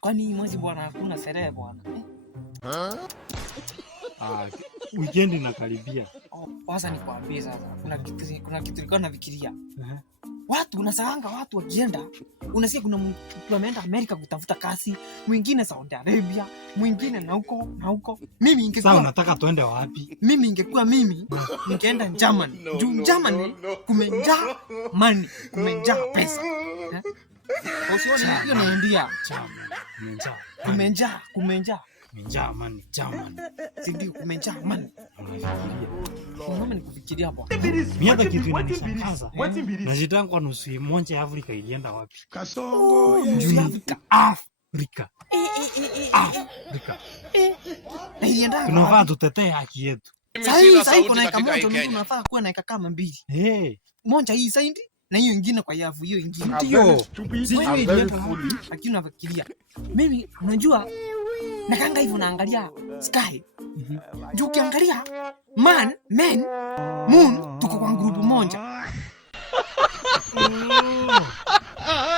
Kwani mwezi bwana hakuna sherehe bwana? Weekend inakaribia. Sasa nikwambie sasa. Kuna kitu nilikuwa nafikiria. Watu unasahanga watu wakienda, unasikia kuna mtu ameenda Amerika kutafuta kazi, mwingine Saudi Arabia, mwingine na huko. Mimi ingekuwa sasa unataka tuende wapi? Mimi ingekuwa ningeenda Germany. Juu Germany kumejaa money, kumejaa pesa. Usione hiyo naendia. Kumejaa money, Germany. Sindi kumejaa money. Mama nikufikiria hapo. Miaka kitu inanishangaza. Najitanga kwa nusu moja ya Afrika ilienda wapi? Kasongo. Afrika. Na ilienda. Tunafaa tutetee haki yetu. Sasa kuna eka moja mtu unafaa kuwa na eka kama mbili. Moja hii saindi na hiyo nyingine kwa yavu hiyo nyingine. Ndio. Sio ilienda. Lakini unafikiria. Mimi unajua nakanga hivyo naangalia sky. Juu ukiangalia man, moon tuko kwa group moja.